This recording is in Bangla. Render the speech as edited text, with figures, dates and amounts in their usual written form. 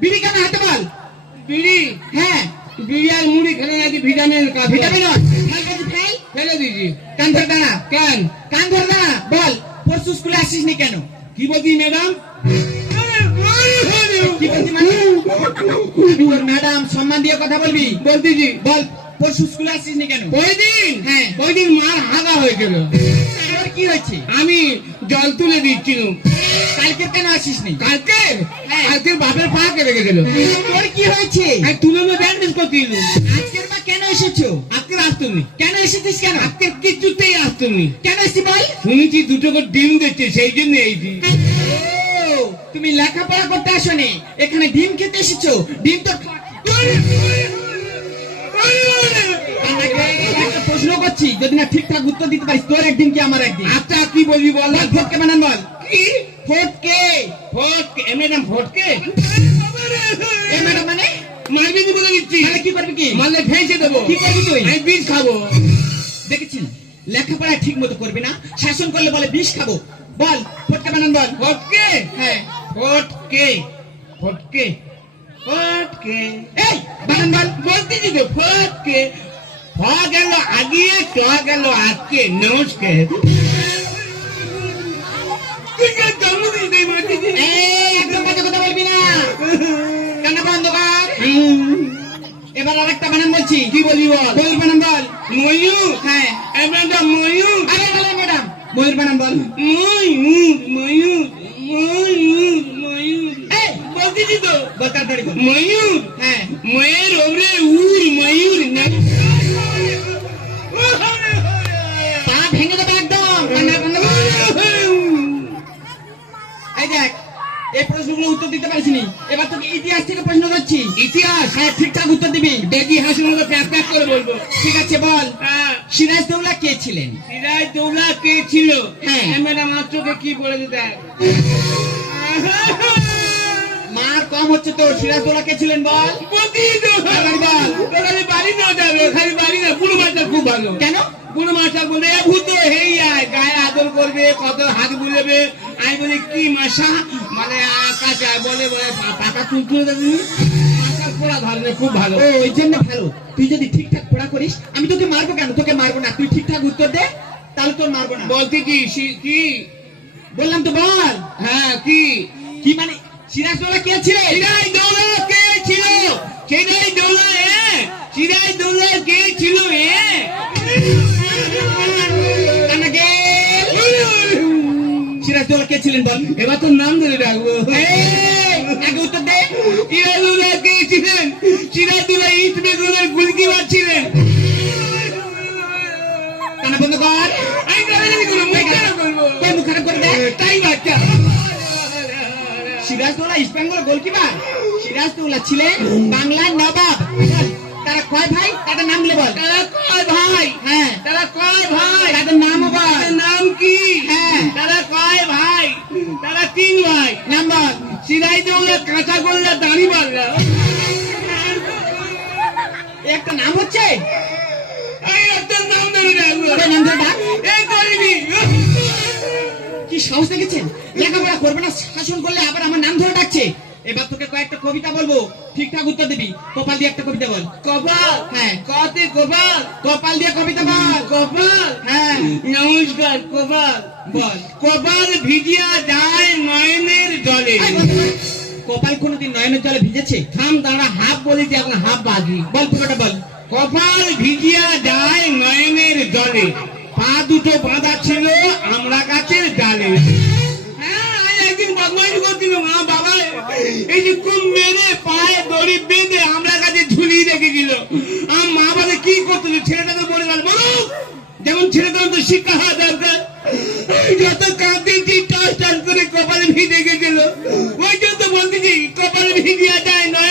বিড়ি কেন হাতে বল? বিড়ি? হ্যাঁ। বিড়ি আর মুড়ি খেলে নাকি ভিটামিন কাজ। ভিটামিন হয়। ফেল বলছি ফেল। ফেলে দিয়েছি। কান ধরে দাঁড়া। কেন? কান ধরে দাঁড়া। বল পরশু স্কুলে আসিসনি কেন? কি বলছি ম্যাডাম? কি বলছি মানে? তোর ম্যাডাম সম্মান দিয়ে কথা বলবি। বলতেছি। বল পরশু স্কুলে আসিসনি কেন? ওই দিন? হ্যাঁ। ওই দিন মার হাগা হয়েছিল। তোর কি হয়েছে? আমি জল তুলে দিচ্ছিলাম। কালকে কেন আসিসনি? কালকে? হ্যাঁ। কালকে বাপের পা কেটে গেছিল। তোর কি হয়েছে? আর তুলে ব্যান্ডেজ করছিল। আজকের বা কেন এসেছো? আজকে আসতুনি। কেন এসেছিস কেন? আজকে কিছুতেই আসতুনি। কেন এসেছি বল? শুনেছি দুটো করে ডিম দিচ্ছে, সেই জন্য এইছি। ও, তুমি লেখাপড়া করতে আসোনি, এখানে ডিম খেতে এসেছো। ডিম তো একটা প্রশ্ন করছি, যদি না ঠিকঠাক উত্তর দিতে পারিস তোর একদিন কি আমার একদিন। আচ্ছা কি বলবি বল? ফটকে বানান বল। কি? ফটকে। ফটকে? ম্যাডাম ফটকে? এ ম্যাডাম মানে? মারবি নি বলে দিচ্ছি। তাহলে কি করবি? কি মারলে ফেঁসে দেবো। কি করবি তুই? আমি বিষ খাবো। দেখেছিস লেখাপড়া ঠিক মতো করবি না, শাসন করলে বলে বিষ খাবো। বল ফটকে বানান বল। ফটকে? হ্যাঁ। ফটকে। ফটকে। ফটকে। এই বানান বল। বলতেছি তো ফটকে। হ গেল আগিয়ে, চ গেল আজকে। নমস্কার। তুই কেন জন্ম দিস এই বলতেছি? এই একদম বাজে কথা বলবি না, কান্না বন্ধ কর। এবার আরেকটা বানান বলছি। কি বলবি বল? ময়ূর বানান বল। ময়ূর? হ্যাঁ। ম্যাডাম ময়ূর? আরে বলে ম্যাডাম ময়ূর বানান বল। ময়ূর ময়ূর ময়ূর ময়ূর। এই বলতেছি তো। বল তাড়াতাড়ি বল। ময়ূর? হ্যাঁ। ময়ের ওরে উর ময়ূর না। পা ভেঙে দেবো একদম। কান্না বন্ধ কর। এই দেখ, এই প্রশ্নগুলো উত্তর দিতে পারিসনি, এবার তোকে ইতিহাস থেকে প্রশ্ন করছি। ইতিহাস? হ্যাঁ ঠিকঠাক উত্তর দিবি। দেখি হাসির মতো প্যাক প্যাক করে বলবো। ঠিক আছে বল। হ্যাঁ। সিরাজদৌল্লা কে ছিলেন? সিরাজদৌল্লা কে ছিল? হ্যাঁ। ম্যাডাম আমার চোখে কি পড়েছে দেখ। মার কম হচ্ছে তো, সিরাজদৌল্লা কে ছিলেন বল। বলতেই তো। তাড়াতাড়ি বল। খালি বাড়ি না যাবে, খালি বাড়ি না। বুড়ো মাছটা খুব ভালো। কেন? বুড়ো মাছটা বলবে এ ভূত হেই আয়, গায়ে আদর করবে, কত হাত বুলেবে। আমি বলি কি মাসা, মানে আকাশ আয় বলে বলে পাকা চুল তুলে দেবে। মাথার পোড়া ধরনের খুব ভালো। ও ওই জন্য ভালো। তুই যদি ঠিকঠাক পড়া করিস আমি তোকে মারবো কেন? তোকে মারবো না, তুই ঠিকঠাক উত্তর দে, তাহলে তোর মারবো না। বলতে কি কি? বললাম তো বল। হ্যাঁ কি? কি মানে সিরাজদৌল্লা কে ছিলেন? সিরাজদৌল্লা কে ছিল? সিরাজদৌল্লা সিরাজদৌল্লা কে ছিল? কানাকে সিরাজদৌল্লা কে ছিলেন বল। এবার তোর নাম ধরে রাখবো। এই, আগে উত্তর দে। সিরাজদৌল্লা কে ছিলেন? সিরাজদৌল্লা ইস্ট বেঙ্গলের গোলকিপার ছিলেন। কানা বন্ধ কর। আমি গালাগালি করবো, মুখ খারাপ করবো। তোর মুখ খারাপ করে দে। তাই বাচ্চা। Sirajuddaulah East Bengal goalkeeper. Sirajuddaulah ছিলেন বাংলার নবাব। বল, তারা কয় ভাই তাদের নাম বলে বল। তারা কয় ভাই? হ্যাঁ। তারা কয় ভাই? তাদের নামও বল। তাদের নাম কি? হ্যাঁ। তারা কয় ভাই? তারা 3 ভাই। নাম বল। সিরাজদৌল্লা, কাঁচাগোল্লা, দাড়িপাল্লা। এই একটা নাম হচ্ছে। এই একটা নাম ধরে রাখবো। তোর নাম ধরে ডাক। এই করবি। কি সাহস দেখেছেন? লেখাপড়া করবে না, শাসন করলে আবার আমার নাম ধরে ডাকছে। এবার তোকে কয়েকটা কবিতা বলবো, ঠিকঠাক উত্তর দিবি। কপাল দিয়ে একটা কবিতা বল। কপাল? হ্যাঁ। কতে কপাল? কপাল দিয়ে কবিতা বল। কপাল? হ্যাঁ নমস্কার। কপাল বল। কপাল ভিজিয়া যায় নয়নের জলে। কপাল কোনোদিন নয়নের জলে ভিজেছে? থাম দাঁড়া, হাফ বলেছি এখন হাফ বাজি। বল পুরোটা বল। কপাল ভিজিয়া যায় নয়নের জলে, পা দুটো বাঁধা ছিল আমরা গাছের ডালে। হ্যাঁ, আমি একদিন বদমাইশ করছিলাম। বাবা এই যে কুম মেরে পায়ে দড়ি বেঁধে আমরা গাছে ঝুলিয়ে রেখেছিল। আমার মা বলে কি করতেছিল, ছেলেটাকে বলে গেল বলো যেমন ছেলেটার তো শিক্ষা হওয়া দরকার। যত কাঁদতেছি টাস টাস করে কপালে ভিজে গেছিল। ওই জন্য বলতেছি কপালে ভিজিয়া যায় নয়